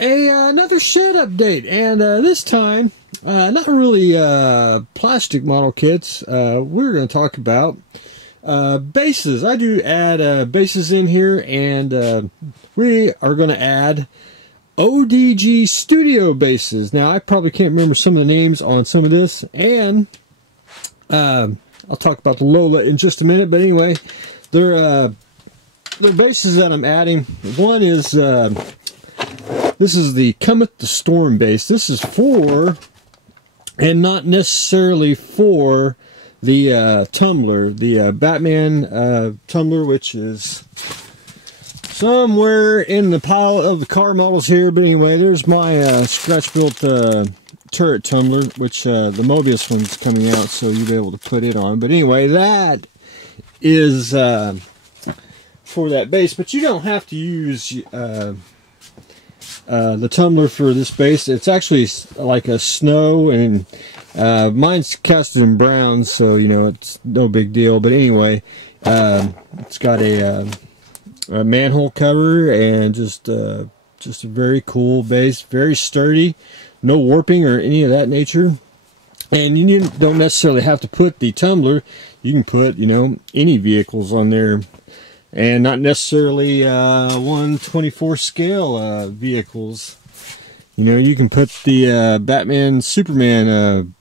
Another shed update, and this time, not really plastic model kits. We're going to talk about bases. I do add bases in here, and we are going to add ODG Studio bases. Now, I probably can't remember some of the names on some of this, and I'll talk about the Lola in just a minute. But anyway, they're bases that I'm adding. One is this is the Cometh the Storm base. This is for, and not necessarily for, the tumbler, the Batman tumbler, which is somewhere in the pile of the car models here. But anyway, there's my scratch-built turret tumbler, which the Mobius one's coming out, so you'll be able to put it on. But anyway, that is for that base, but you don't have to use the tumbler for this base. It's actually like a snow, and mine's casted in brown, so you know it's no big deal. But anyway, it's got a manhole cover and just a very cool base, very sturdy, no warping or any of that nature. And you don't necessarily have to put the tumbler. You can put, you know, any vehicles on there, and not necessarily 1/24 scale vehicles. You know, you can put the Batman, Superman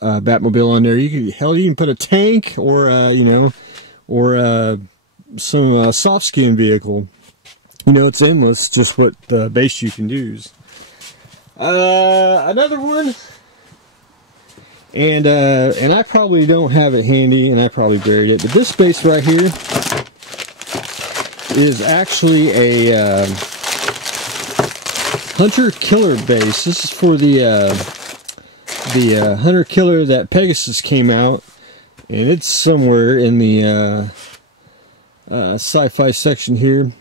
Batmobile on there. You can, hell, you can put a tank, or you know, or some soft skin vehicle. You know, it's endless just what base you can use. Another one, and I probably don't have it handy, and I probably buried it, but this base right here is actually a Hunter Killer base. This is for the Hunter Killer that Pegasus came out, and it's somewhere in the sci-fi section here,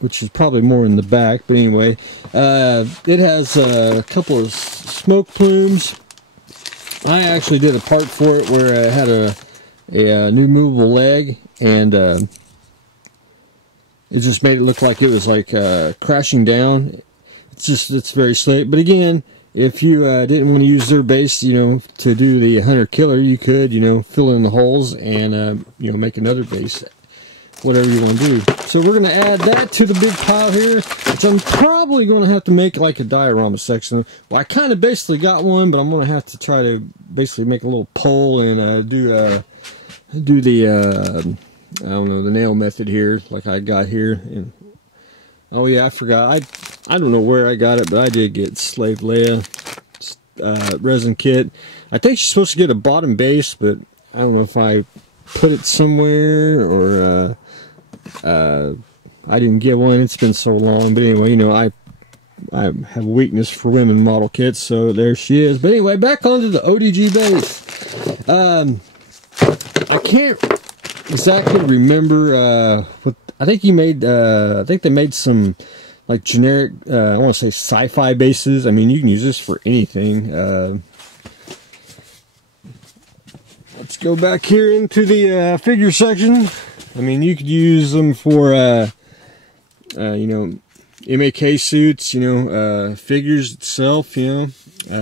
which is probably more in the back. But anyway, it has a couple of smoke plumes. I actually did a part for it where it had a new movable leg, and it just made it look like it was like crashing down. It's very slick. But again, if you didn't want to use their base, you know, to do the Hunter Killer, you could, you know, fill in the holes and you know, make another base, whatever you want to do. So we're going to add that to the big pile here, which I'm probably going to have to make like a diorama section. Well, I kind of basically got one, but I'm going to have to try to basically make a little pole and do the I don't know, the nail method here, like I got here. And oh yeah, I forgot. I don't know where I got it, but I did get Slave Leia resin kit. I think she's supposed to get a bottom base, but I don't know if I put it somewhere or I didn't get one. It's been so long. But anyway, you know, I have a weakness for women model kits, so there she is. But anyway, back onto the ODG base. I can't exactly remember what I think he made. I think they made some like generic, I want to say sci-fi bases. I mean, you can use this for anything. Let's go back here into the figure section. I mean, you could use them for, you know, MAK suits, you know, figures itself, you know.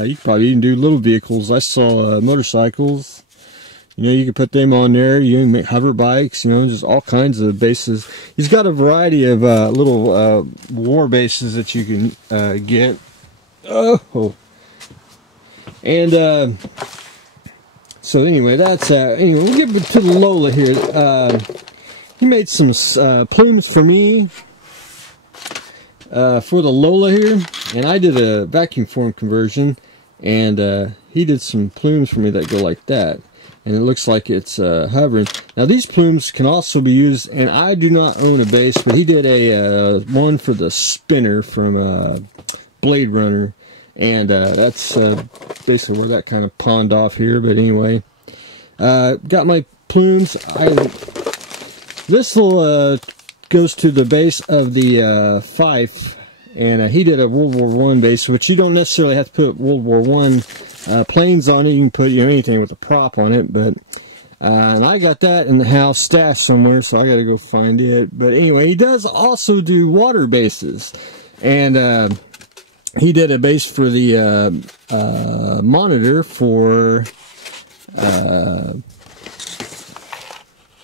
You could probably even do little vehicles. I saw motorcycles. You know, you can put them on there. You can make hover bikes, you know, just all kinds of bases. He's got a variety of little war bases that you can get. Oh. And so anyway, that's anyway, we'll get to the Lola here. He made some plumes for me for the Lola here, and I did a vacuum form conversion, and he did some plumes for me that go like that. And it looks like it's hovering. Now these plumes can also be used, and I do not own a base, but he did a one for the spinner from Blade Runner, and that's basically where that kind of pawned off here. But anyway, got my plumes. This will goes to the base of the Fife, and he did a World War I base, which you don't necessarily have to put World War I planes on it. You can put, you know, anything with a prop on it, but and I got that in the house stashed somewhere, so I got to go find it. But anyway, he does also do water bases, And he did a base for the monitor for,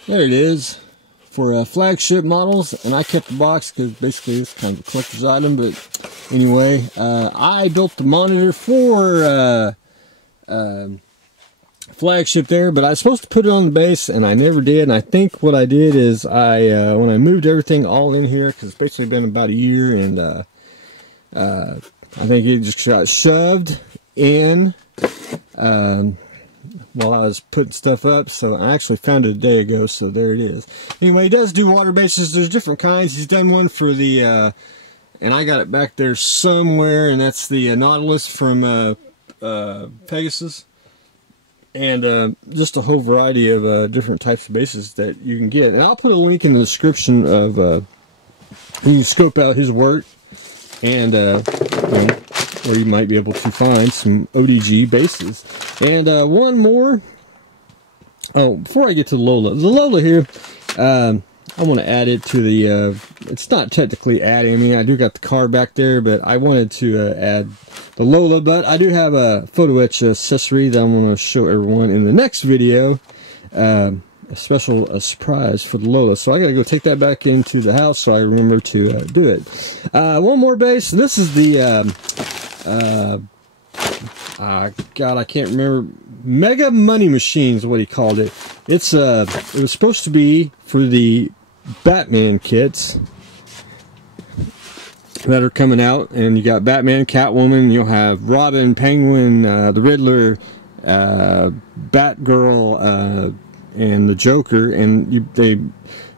there it is, for flagship models. And I kept the box because basically it's kind of a collector's item. But anyway, I built the monitor for flagship there, but I was supposed to put it on the base and I never did. And I think what I did is I when I moved everything all in here, because it's basically been about a year, and I think it just got shoved in while I was putting stuff up. So I actually found it a day ago, so there it is. Anyway, he does do water bases. There's different kinds. He's done one for the and I got it back there somewhere, and that's the Nautilus from Pegasus. And just a whole variety of different types of bases that you can get. And I'll put a link in the description of you can scope out his work, and where you might be able to find some ODG bases. And one more. Oh, before I get to the Lola here, I want to add it to the, it's not technically adding, I mean, I do got the car back there, but I wanted to add the Lola. But I do have a photo etch accessory that I'm going to show everyone in the next video, a special surprise for the Lola. So I got to go take that back into the house so I remember to do it. One more base. This is the, God, I can't remember. Mega Money Machine is what he called it. It's it was supposed to be for the Batman kits that are coming out, and you got Batman, Catwoman, you'll have Robin, Penguin, the Riddler, Batgirl, and the Joker. And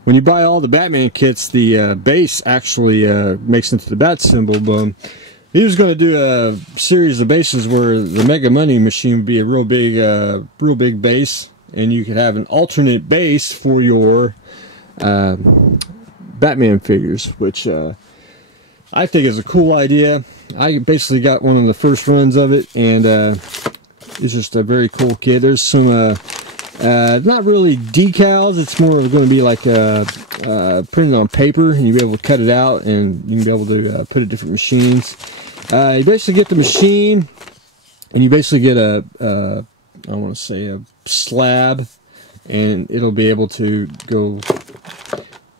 when you buy all the Batman kits, the base actually makes into the bat symbol. But he was going to do a series of bases where the Mega Money Machine would be a real big base, and you could have an alternate base for your Batman figures, which I think is a cool idea. I basically got one of the first runs of it, and it's just a very cool kit. There's some not really decals, it's more of going to be like printed on paper, and you'll be able to cut it out, and you can be able to put it in different machines. You basically get the machine, and you basically get I want to say a slab, and it'll be able to go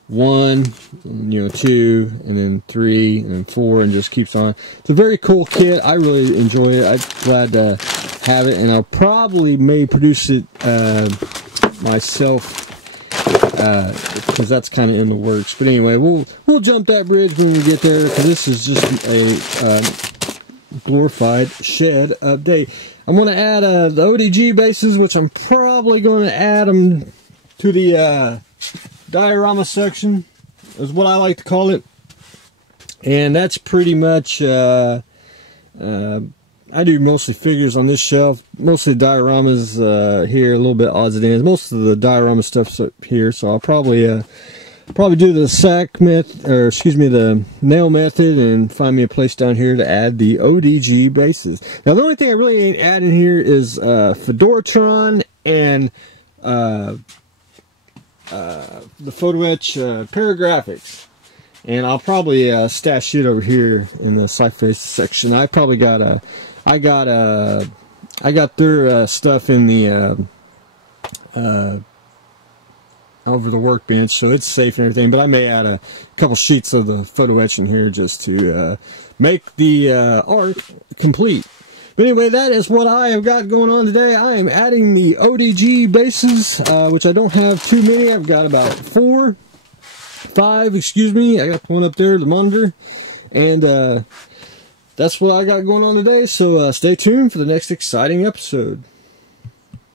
1, 2, and then 3, and then 4, and just keeps on. It's a very cool kit. I really enjoy it. I'm glad to have it, and I'll probably may produce it myself, because that's kind of in the works. But anyway, we'll jump that bridge when we get there, because this is just a glorified shed update. I'm going to add the ODG bases, which I'm probably going to add them to the diorama section, is what I like to call it. And that's pretty much, I do mostly figures on this shelf, mostly dioramas here, a little bit odds and ends. Most of the diorama stuff's up here, so I'll probably do the sack method, or excuse me, the nail method, and find me a place down here to add the ODG bases. Now, the only thing I really ain't adding here is Fedoratron and the photo etch Paragraphics, and I'll probably stash it over here in the Sci-Fi section. I probably got I got their stuff in the over the workbench, so it's safe and everything. But I may add a couple sheets of the photo etch in here just to make the art complete. But anyway, that is what I have got going on today. I am adding the ODG bases, which I don't have too many. I've got about 5, excuse me. I got one up there, the monitor. And that's what I got going on today. So stay tuned for the next exciting episode.